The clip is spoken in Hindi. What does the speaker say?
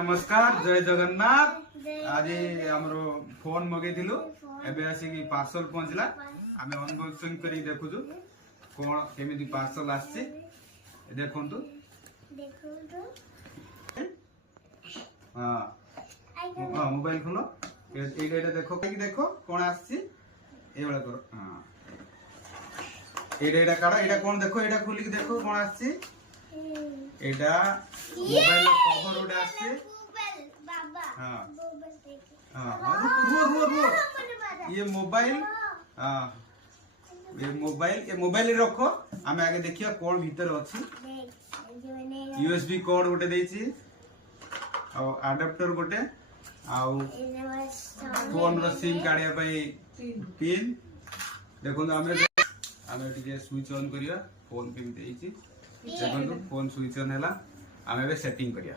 नमस्कार जय जगन्नाथ। आज हमरो फोन मगेइथिलु एबे आसी पार्सल पहुंचला। आमे अनबॉक्सिंग करी देखुछु कोन केमिति पार्सल आछि देखंतु। हां हां मोबाइल खोलो एटा देखो कि देखो कोन आछि ए वाला करो। हां एटा काढो एटा कोन देखो एटा खोली कि देखो कोन आछि एटा मोबाइल कवर उडे आछि। हां हां रुको ये मोबाइल। हां ये मोबाइल रखो आमे आगे देखिया कोन भीतर अछि। यूएसबी कोड गोटे देछि आ अडाप्टर गोटे आ फोन रो सिम काढिया पई पिन देखो। आमे टिके स्विच ऑन करिया फोन पिन देछि देखो फोन स्विच ऑन हैला। आमे बे सेटिंग करिया।